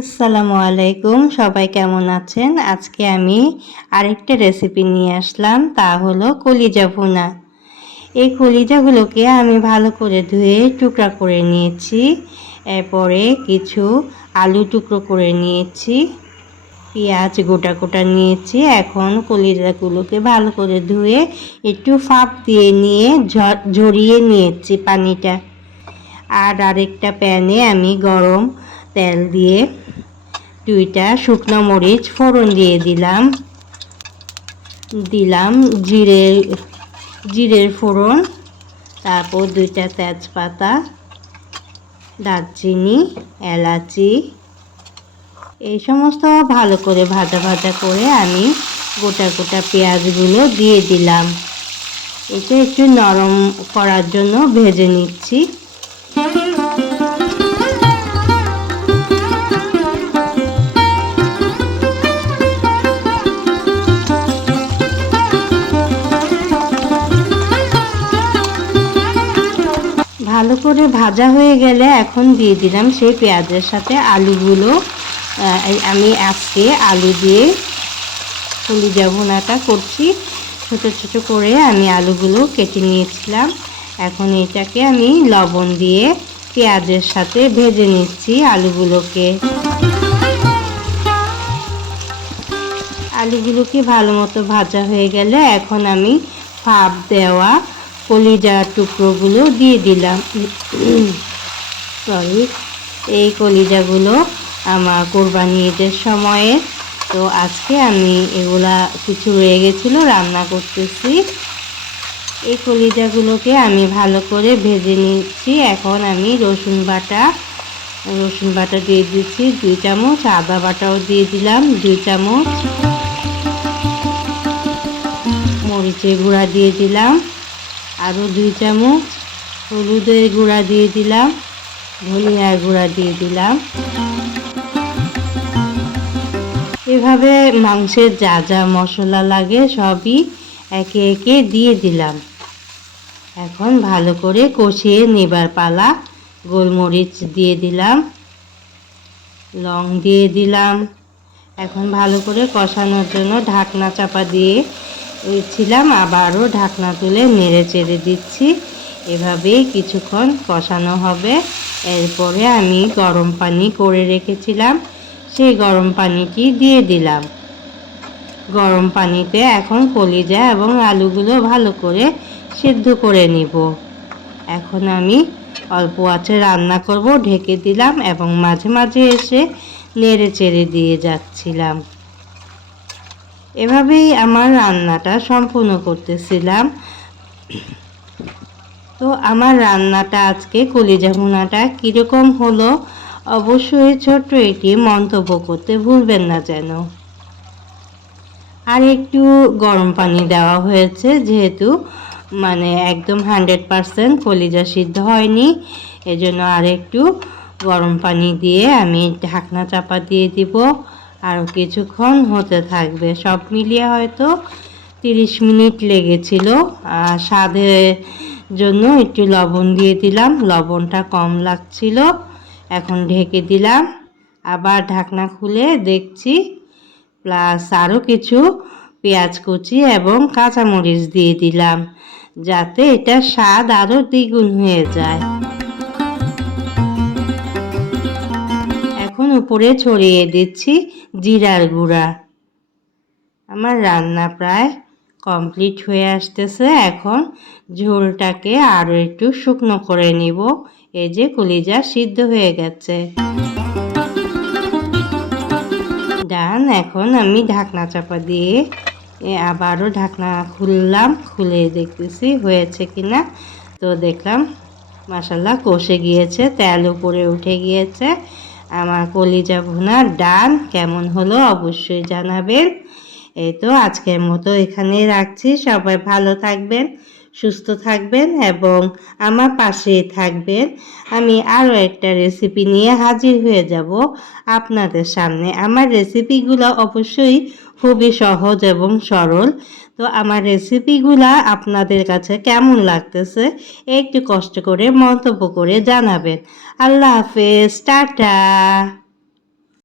আসসালামু আলাইকুম, সবাই কেমন আছেন? আজকে আমি আরেকটা রেসিপি নিয়ে আসলাম, তা হলো কলিজা ভুনা। এই কলিজাগুলোকে আমি ভালো করে ধুয়ে টুকরা করে নিয়েছি, এরপরে কিছু আলু টুকরো করে নিয়েছি, পেঁয়াজ গোটা গোটা নিয়েছি, এখন কলিজাগুলোকে ভালো করে ধুয়ে একটু ফাঁপ দিয়ে নিয়ে ঝরিয়ে নিয়েছি পানিটা। আর আরেকটা প্যানে আমি গরম তেল দিয়ে দুইটা শুকনো মরিচ ফোড়ন দিয়ে দিলাম। দিলাম জিরে, জিরের ফোড়ন, তারপর দুইটা তেজপাতা, দারচিনি, এলাচি, এই সমস্ত ভালো করে ভাজা ভাজা করে আমি গোটা গোটা পেঁয়াজগুলো দিয়ে দিলাম। এটা একটু নরম করার জন্য ভেজে নিচ্ছি। ভালো করে ভাজা হয়ে গেলে এখন দিয়ে দিলাম সেই পেঁয়াজের সাথে আলুগুলো। আমি আজকে আলু দিয়ে কলিজা ভুনাটা করছি। ছোট ছোট করে আমি আলুগুলো কেটে নিয়েছিলাম। এখন এটাকে আমি লবণ দিয়ে পেঁয়াজের সাথে ভেজে নিচ্ছি আলুগুলোকে। আলুগুলোকে ভালো মতো ভাজা হয়ে গেলে এখন আমি ফাপ দেওয়া কলিজার টুকরোগুলো দিয়ে দিলাম। সরি এই কলিজাগুলো আমার কোরবানি ঈদের সময়ে। তো আজকে আমি এগুলা কিছু রয়ে গেছিল, রান্না করতেছি। এই কলিজাগুলোকে আমি ভালো করে ভেজে নিচ্ছি। এখন আমি রসুন বাটা রসুন বাটা দিয়ে দিচ্ছি। দুই চামচ আদা বাটাও দিয়ে দিলাম, দুই চামচ মরিচের গুঁড়া দিয়ে দিলাম। আরও দুই চামচ হলুদের গুঁড়া দিয়ে দিলাম, ধনিয়ার গুঁড়া দিয়ে দিলাম। এভাবে মাংসের যা যা মশলা লাগে সবই একে একে দিয়ে দিলাম। এখন ভালো করে কষিয়ে নেবার পালা গোলমরিচ দিয়ে দিলাম, লং দিয়ে দিলাম। এখন ভালো করে কষানোর জন্য ঢাকনা চাপা দিয়ে ছিলাম আবারও ঢাকনা তুলে নেড়ে চেড়ে দিচ্ছি। এভাবেই কিছুক্ষণ কষানো হবে। এরপরে আমি গরম পানি করে রেখেছিলাম। সেই গরম পানিটি দিয়ে দিলাম। গরম পানিতে এখন কলিজা এবং আলুগুলো ভালো করে সিদ্ধ করে নিব। এখন আমি অল্প আছে রান্না করব, ঢেকে দিলাম এবং মাঝে মাঝে এসে নেড়ে চেড়ে দিয়ে যাচ্ছিলাম। এভাবেই আমার রান্নাটা সম্পূর্ণ করতেছিলাম। তো আমার রান্নাটা আজকে কলিজা ভুনাটা কীরকম হলো অবশ্যই ছোট্ট এটি মন্তব্য করতে ভুলবেন না যেন। আর একটু গরম পানি দেওয়া হয়েছে যেহেতু মানে একদম হান্ড্রেড পারসেন্ট কলিজা সিদ্ধ হয়নি, এজন্য আর একটু গরম পানি দিয়ে আমি ঢাকনা চাপা দিয়ে দিব। আরও কিছুক্ষণ হতে থাকবে। সব মিলিয়ে হয়তো তিরিশ মিনিট লেগেছিল। আর স্বাদের জন্য একটু লবণ দিয়ে দিলাম। লবণটা কম লাগছিল। এখন ঢেকে দিলাম। আবার ঢাকনা খুলে দেখছি। প্লাস আরও কিছু পেঁয়াজ কুচি এবং কাঁচামরিচ দিয়ে দিলাম, যাতে এটা স্বাদ আরও দ্বিগুণ হয়ে যায়। এখন উপরে ছড়িয়ে দিচ্ছি। জিরার গুঁড়া। আমার রান্না প্রায় কমপ্লিট হয়ে আসতেছে। এখন ঝোলটাকে আরও একটু শুকনো করে নিব। এই যে কলিজা সিদ্ধ হয়ে গেছে। ডান, এখন আমি ঢাকনা চাপা দিয়ে আবারও ঢাকনা খুললাম। খুলে দেখতেছি হয়েছে কিনা। তো দেখলাম মাসাল্লাহ কষে গিয়েছে, তেল উপরে উঠে গিয়েছে। আমার কলিজা ভুনার ডান কেমন হলো অবশ্যই জানাবেন। এই তো আজকের মতো এখানেই রাখছি। সবাই ভালো থাকবেন। সুস্থ থাকবেন এবং আমার পাশে থাকবেন। আমি আরও একটা রেসিপি নিয়ে হাজির হয়ে যাব। আপনাদের সামনে আমার রেসিপিগুলো অবশ্যই খুবই সহজ এবং সরল। তো আমার রেসিপিগুলা আপনাদের কাছে কেমন লাগতেছে একটু কষ্ট করে মন্তব্য করে জানাবেন। আল্লাহ হাফেজ, টাটা!